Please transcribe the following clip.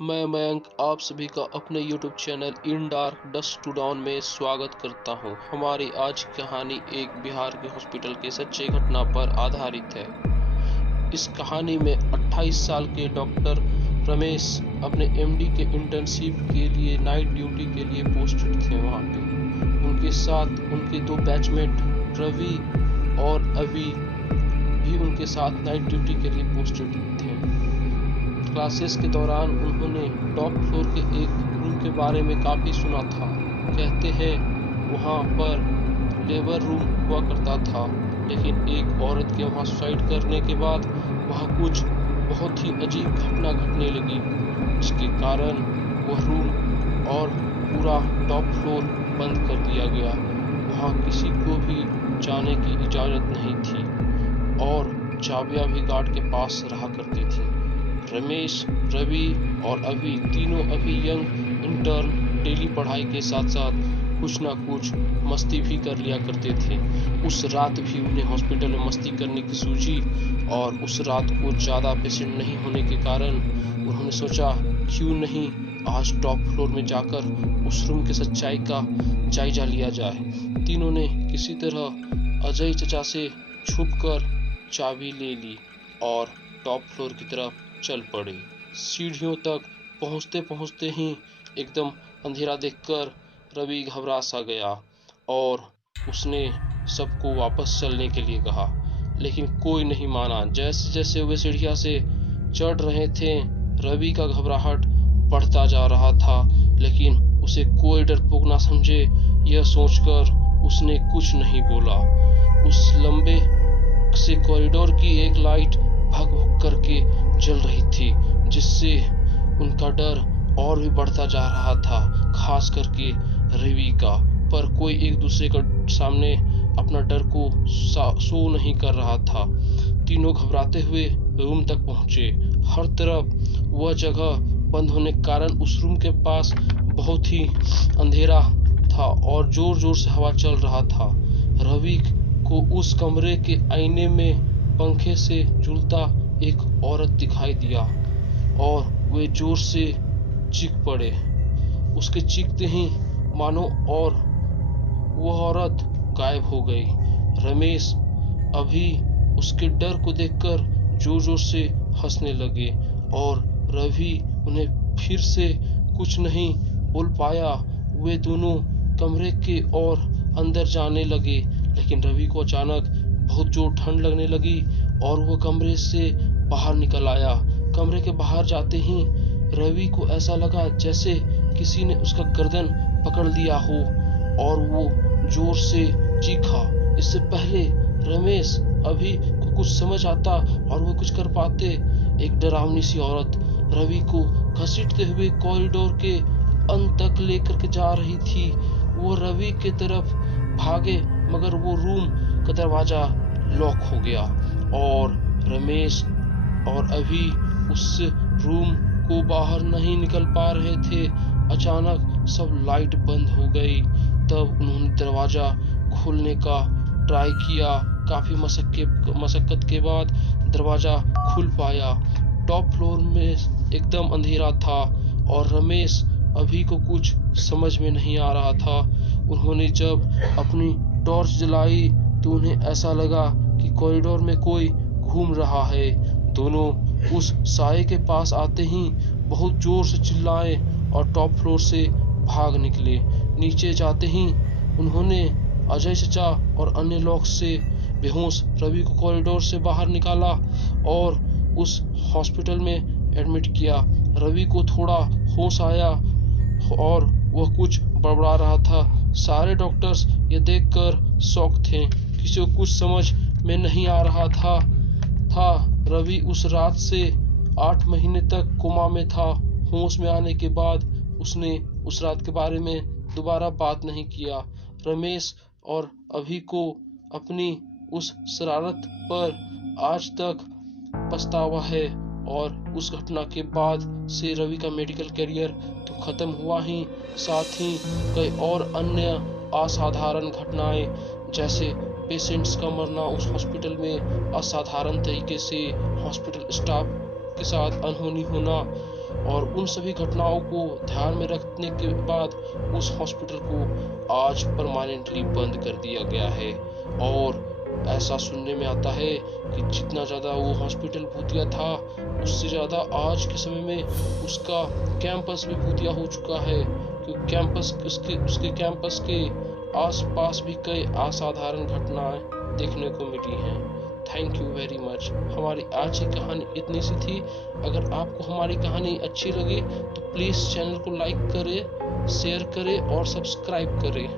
मैं मयंक आप सभी का अपने YouTube channel in dark dust to down में स्वागत करता हूं। हमारी आज की कहानी एक बिहार के हॉस्पिटल के सच्चे घटना पर आधारित है। इस कहानी में 28 साल के डॉक्टर रमेश अपने MD के इंटर्नशिप के लिए नाइट ड्यूटी के लिए पोस्टेड थे। वहां पे उनके साथ उनके दो बैचमेट रवि और अभी भी उनके साथ नाइट ड्यूटी के लिए पोस्टेड थे। क्लासेस के दौरान उन्होंने टॉप फ्लोर के एक रूम के बारे में काफ़ी सुना था। कहते हैं वहाँ पर लेबर रूम हुआ करता था, लेकिन एक औरत के वहाँ सुसाइड करने के बाद वहाँ कुछ बहुत ही अजीब घटना घटने लगी, जिसके कारण वह रूम और पूरा टॉप फ्लोर बंद कर दिया गया। वहाँ किसी को भी जाने की इजाज़त नहीं थी और चाबियाँ भी गार्ड के पास रहा करती थी। रमेश, रवि और अभी तीनों अभी यंग इंटर्न डेली पढ़ाई के साथ साथ कुछ ना कुछ मस्ती भी कर लिया करते थे। उस रात भी उन्हें हॉस्पिटल में मस्ती करने की सूझी और उस रात को ज़्यादा पेशेंट नहीं होने के कारण उन्होंने सोचा क्यों नहीं आज टॉप फ्लोर में जाकर उस रूम की सच्चाई का जायजा लिया जाए। तीनों ने किसी तरह अजय चचा से छुपकर चाबी ले ली और टॉप फ्लोर की तरफ चल पड़े। सीढ़ियों तक पहुंचते पहुंचते ही एकदम अंधेरा देखकर रवि घबरा सा गया और उसने सबको वापस चलने के लिए कहा, लेकिन कोई नहीं माना। जैसे जैसे वे सीढ़ियां से चढ़ रहे थे, रवि का घबराहट बढ़ता जा रहा था, लेकिन उसे कोई डरपोक ना समझे यह सोचकर उसने कुछ नहीं बोला। उस लंबे से कॉरिडोर की एक लाइट भग भग करके जल रही थी, जिससे उनका डर और भी बढ़ता जा रहा था, खास करके रवि का। पर कोई एक दूसरे के सामने अपना डर को शो नहीं कर रहा था। तीनों घबराते हुए रूम तक पहुंचे। हर तरफ वह जगह बंद होने के कारण उस रूम के पास बहुत ही अंधेरा था और जोर जोर से हवा चल रहा था। रवि को उस कमरे के आईने में पंखे से झूलता एक औरत दिखाई दिया और वे जोर से चीख पड़े। उसके चीखते ही मानो और वह औरत गायब हो गई। रमेश अभी उसके डर को देखकर जोर जोर से हंसने लगे और रवि उन्हें फिर से कुछ नहीं बोल पाया। वे दोनों कमरे के और अंदर जाने लगे, लेकिन रवि को अचानक बहुत जोर ठंड लगने लगी और वह कमरे से बाहर निकल आया। कमरे के बाहर जाते ही रवि को ऐसा लगा जैसे किसी ने उसका गर्दन पकड़ लिया हो और वो जोर से चीखा। इससे पहले रमेश अभी को कुछ समझ आता और वो कुछ कर पाते, एक डरावनी सी औरत रवि को घसीटते हुए कॉरिडोर के अंत तक लेकर के जा रही थी। वो रवि के तरफ भागे, मगर वो रूम का दरवाजा लॉक हो गया और रमेश और अभी उस रूम को बाहर नहीं निकल पा रहे थे। अचानक सब लाइट बंद हो गई। तब उन्होंने दरवाजा खोलने का ट्राई किया। काफी मशक्कत के बाद दरवाजा खुल पाया। टॉप फ्लोर में एकदम अंधेरा था और रमेश अभी को कुछ समझ में नहीं आ रहा था। उन्होंने जब अपनी टॉर्च जलाई तो उन्हें ऐसा लगा कि कॉरिडोर में कोई घूम रहा है। दोनों उस साए के पास आते ही बहुत जोर से चिल्लाए और टॉप फ्लोर से भाग निकले। नीचे जाते ही उन्होंने अजय चचा और अन्य लोग से बेहोश रवि को कॉरिडोर से बाहर निकाला और उस हॉस्पिटल में एडमिट किया। रवि को थोड़ा होश आया और वह कुछ बड़बड़ा रहा था। सारे डॉक्टर्स ये देखकर शॉक थे, किसी को कुछ समझ में नहीं आ रहा था। रवि उस रात से 8 महीने तक कोमा में था। होश में आने के बाद उसने उस रात के बारे में दोबारा बात नहीं किया। रमेश और अभी को अपनी उस शरारत पर आज तक पछतावा है और उस घटना के बाद से रवि का मेडिकल करियर तो खत्म हुआ ही, साथ ही कई और अन्य असाधारण घटनाएं जैसे पेशेंट्स का मरना, उस हॉस्पिटल में असाधारण तरीके से हॉस्पिटल स्टाफ के साथ अनहोनी होना और उन सभी घटनाओं को ध्यान में रखने के बाद उस हॉस्पिटल को आज परमानेंटली बंद कर दिया गया है। और ऐसा सुनने में आता है कि जितना ज़्यादा वो हॉस्पिटल भूतिया था, उससे ज़्यादा आज के समय में उसका कैंपस भी भूतिया हो चुका है, क्योंकि कैंपस उसके कैंपस के आसपास भी कई असाधारण घटनाएं देखने को मिली हैं। Thank you very much. हमारी आज की कहानी इतनी सी थी। अगर आपको हमारी कहानी अच्छी लगे तो प्लीज़ चैनल को लाइक करें, शेयर करें और सब्सक्राइब करें।